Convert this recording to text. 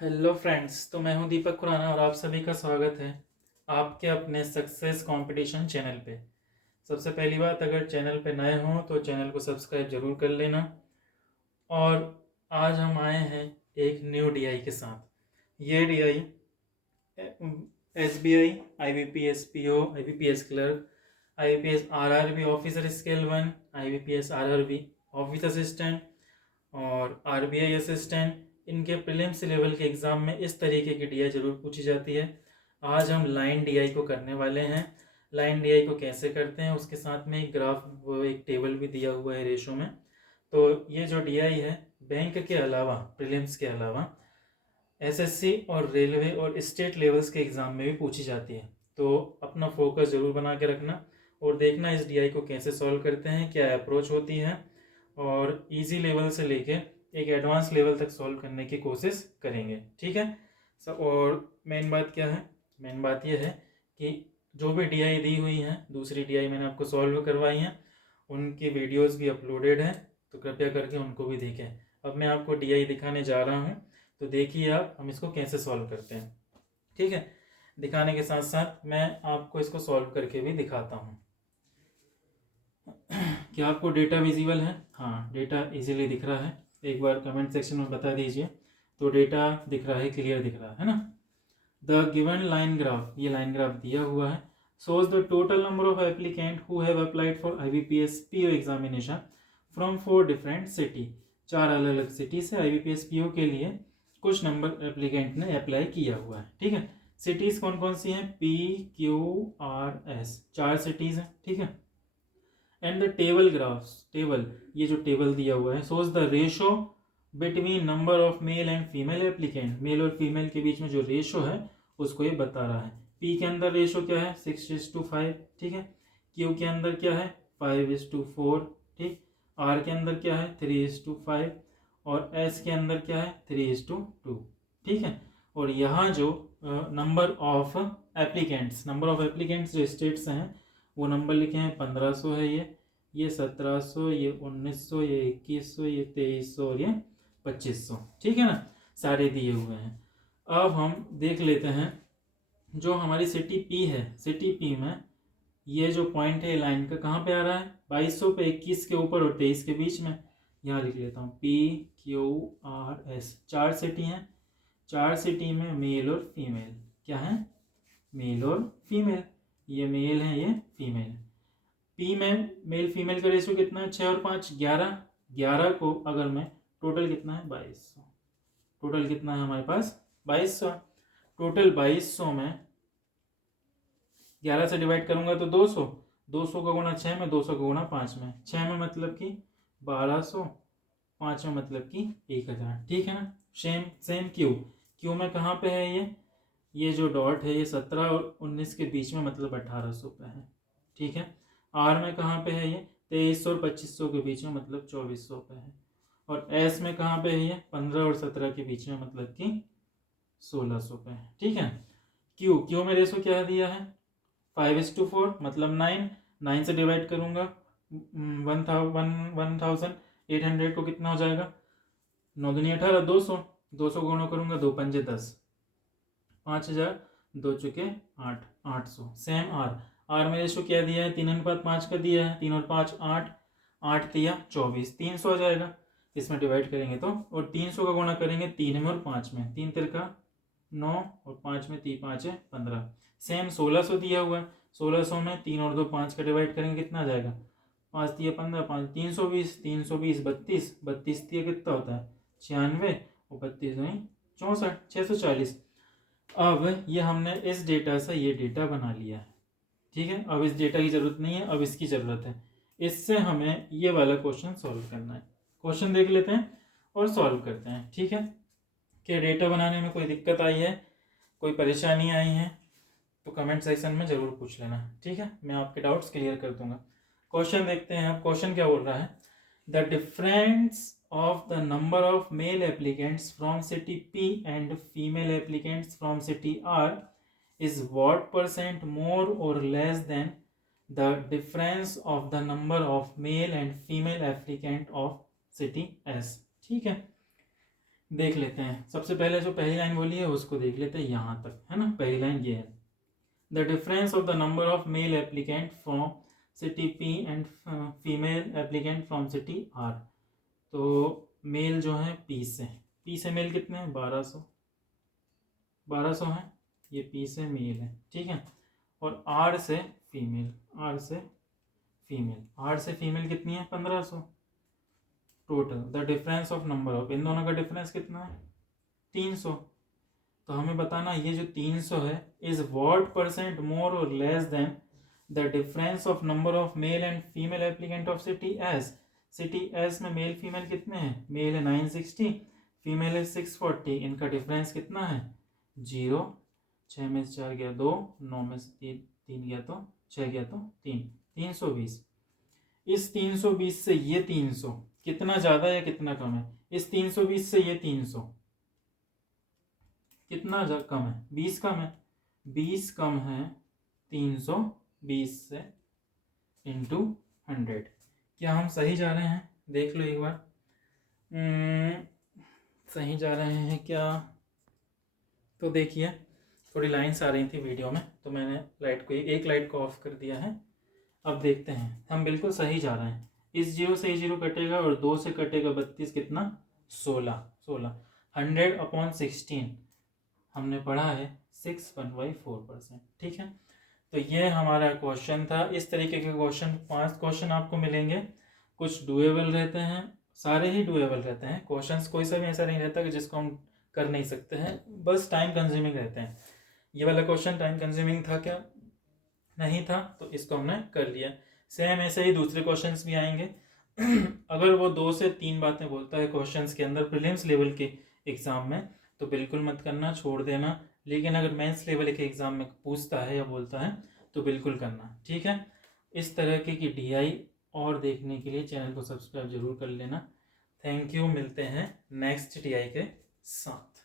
Hello friends, तो मैं हूं दीपक खुराना और आप सभी का स्वागत है आपके अपने सक्सेस कंपटीशन चैनल पे। सबसे पहली बात, अगर चैनल पे नए हों तो चैनल को सब्सक्राइब जरूर कर लेना। और आज हम आए हैं एक न्यू डीआई के साथ। ये DI SBI, IBPS PO, IBPS clerk, IBPS RRB officer scale 1, IBPS RRB office assistant और आरबीआई असिस्टेंट, इनके प्रीलिम्स लेवल के एग्ज़ाम में इस तरीके की डीआई ज़रूर पूछी जाती है। आज हम लाइन डीआई को करने वाले हैं। लाइन डीआई को कैसे करते हैं, उसके साथ में एक ग्राफ, वो एक टेबल भी दिया हुआ है रेशो में। तो ये जो डीआई है, बैंक के अलावा, प्रीलिम्स के अलावा एसएससी और रेलवे और स्टेट लेवल्स के एग्ज़ाम में भी पूछी जाती है। तो अपना फोकस ज़रूर बना के रखना और देखना इस डीआई को कैसे सॉल्व करते हैं, क्या अप्रोच होती है, और इजी लेवल से लेके एक एडवांस लेवल तक सॉल्व करने की कोशिश करेंगे। ठीक है सब। और मेन बात क्या है, मेन बात यह है कि जो भी डीआई दी हुई हैं, दूसरी डीआई मैंने आपको सॉल्व करवाई हैं, उनकी वीडियोस भी अपलोडेड हैं, तो कृपया करके उनको भी देखें। अब मैं आपको डीआई दिखाने जा रहा हूँ, तो देखिए आप हम इसको कैसे सॉल्व करते हैं। ठीक है, दिखाने के साथ साथ मैं आपको इसको सॉल्व करके भी दिखाता हूँ। क्या आपको डेटा विजिबल है? हाँ, डेटा इजीली दिख रहा है। एक बार कमेंट सेक्शन में बता दीजिए। तो डेटा दिख रहा है, क्लियर दिख रहा है ना। द गिवन लाइन ग्राफ, ये लाइन ग्राफ दिया हुआ है, shows the total number of applicant who have applied for IBPS PO examination from 4 different city। 4 अलग अलग सिटी से IBPS PO के लिए कुछ नंबर एप्लीकेंट ने अप्लाई किया हुआ है। ठीक है, सिटीज कौन कौन सी हैं? PQRS, 4 सिटीज हैं। ठीक है, and the table graphs, table, ये जो टेबल दिया हुआ है, shows the ratio between number of male and female applicant, male और फीमेल के बीच में जो रेशो है उसको ये बता रहा है। पी के अंदर रेशो क्या है? 6:5। ठीक है, क्यू के अंदर क्या है? 5:4। ठीक, आर के अंदर क्या है? 3:5 और एस के अंदर क्या है? 3:2। ठीक है, और यहाँ जो number of applicants, number of applicants जो स्टेट्स हैं वो नंबर लिखे हैं 1500 है, ये 1700, ये 1900, ये 2100, ये 2300 और ये 2500। ठीक है ना, सारे दिए हुए हैं। अब हम देख लेते हैं जो हमारी सिटी पी है, सिटी पी में ये जो पॉइंट है लाइन का कहाँ पे आ रहा है? 2200 पे, 21 के ऊपर और 23 के बीच में। यहाँ लिख लेता हूँ PQRS, 4 सिटी हैं। 4 सिटी में मेल और फीमेल क्या है? मेल और फीमेल, ये मेल है, ये फीमेल। पी में मेल फीमेल का रेशियो कितना है? 6 और 5 11। 11 को अगर मैं, टोटल कितना है? 2200। टोटल कितना है हमारे पास? 2200। टोटल 2200 में 11 से डिवाइड करूंगा तो 200। 200 का गुणा 6 में, 200 का गुणा 5 में। 6 में मतलब कि 1200, 5 में मतलब कि 1000। ठीक है ना। सेम सेम क्यू, क्यू में कहाँ पे है ये जो डॉट है ये 17 और 19 के बीच में, मतलब 1800 पे है। ठीक है, आर में कहाँ पे है? ये 2300 और 2500 के बीच में, मतलब 2400 पे है। और एस में कहाँ पे है? ये 15 और 17 के बीच में, मतलब कि 1600 पे है। ठीक है, क्यू, क्यू में रेशो क्या दिया है? 5:4, मतलब 9। 9 से डिवाइड करूंगा 1800 को, कितना हो जाएगा? 9 दूनी 18, 200। 200 को गुणा करूंगा, 2 पंजे 10, 5000, 2 चुके 8, 800। सेम आर, आर में रेशो क्या दिया है? 3:5 का दिया है। 3 और 5 8, 8 तिया 24, 300 आ जाएगा। इसमें डिवाइड करेंगे तो, और 300 का गुणा करेंगे 3 में और 5 में, 3 तिरका 9 और 5 में 3 5 है 15। सेम 1600 दिया हुआ है। 1600 में 3 और 2 5 का डिवाइड करेंगे, कितना आ जाएगा? 5 तिया 15, 5 320, 320 32, 32 तिया कितना होता है? 96 और 32 नहीं 64, 640। अब ये हमने इस डेटा से ये डेटा बना लिया है। ठीक है, अब इस डेटा की जरूरत नहीं है, अब इसकी जरूरत है। इससे हमें ये वाला क्वेश्चन सॉल्व करना है। क्वेश्चन देख लेते हैं और सॉल्व करते हैं। ठीक है, कि डेटा बनाने में कोई दिक्कत आई है, कोई परेशानी आई है, तो कमेंट सेक्शन में ज़रूर पूछ लेना। ठीक है, मैं आपके डाउट्स क्लियर कर दूंगा। क्वेश्चन देखते हैं। अब क्वेश्चन क्या बोल रहा है? The difference of the number of male applicants from city P and female applicants from city R is what percent more or less than the difference of the number of male and female applicant of city S। ठीक है, देख लेते हैं। सबसे पहले जो पहली line बोली है उसको देख लेते हैं यहाँ तक, है ना। पहली लाइन ये है, the difference of the number of male applicant from city P and female applicant from city R. तो मेल जो है पी से मेल कितने हैं, 1200 हैं, ये पी से मेल है, ठीक है। और आर से फीमेल, आर से फीमेल कितनी है, 1500 total. The difference of number of, इन दोनों का डिफरेंस कितना है, 300। तो हमें बताना ये जो 300 है इज व्हाट परसेंट मोर और less than the difference of number of male and female applicant of city S. City S में मेल फीमेल कितने हैं, मेल है 960, फीमेल है 640, इनका डिफरेंस कितना है, 0। 6 में से 4 गया 2, 9 में से 3 गया तो 6 गया तो 3, 320। इस 320 से ये 300 कितना ज़्यादा या कितना कम है, इस 320 से ये 300 कितना कम है, 20 कम है, 20 कम है 320 से इंटू 100। क्या हम सही जा रहे हैं, देख लो एक बार। सही जा रहे हैं क्या, तो देखिए थोड़ी लाइन्स आ रही थी वीडियो में तो मैंने एक लाइट को ऑफ कर दिया है। अब देखते हैं, हम बिल्कुल सही जा रहे हैं। इस 0 से 0 कटेगा और 2 से कटेगा 32, कितना, 16। 100/16 हमने पढ़ा है 6.4%, ठीक है। तो ये हमारा क्वेश्चन था। इस तरीके के क्वेश्चन 5 क्वेश्चन आपको मिलेंगे। कुछ डुएबल रहते हैं, सारे ही डुएबल रहते हैं क्वेश्चंस, कोई सा भी ऐसा नहीं रहता कि जिसको हम कर नहीं सकते हैं, बस टाइम कंज्यूमिंग रहते हैं। ये वाला क्वेश्चन टाइम कंज्यूमिंग था क्या, नहीं था, तो इसको हमने कर लिया। सेम ऐसे ही दूसरे क्वेश्चंस भी आएंगे। अगर वो 2 से 3 बातें बोलता है क्वेश्चंस के अंदर प्रीलिम्स लेवल के एग्जाम में तो बिल्कुल मत करना, छोड़ देना। लेकिन अगर मेंस लेवल के एग्जाम में पूछता है या बोलता है तो बिल्कुल करना, ठीक है। इस तरह की DI और देखने के लिए चैनल को सब्सक्राइब जरूर कर लेना। थैंक यू, मिलते हैं नेक्स्ट DI के साथ।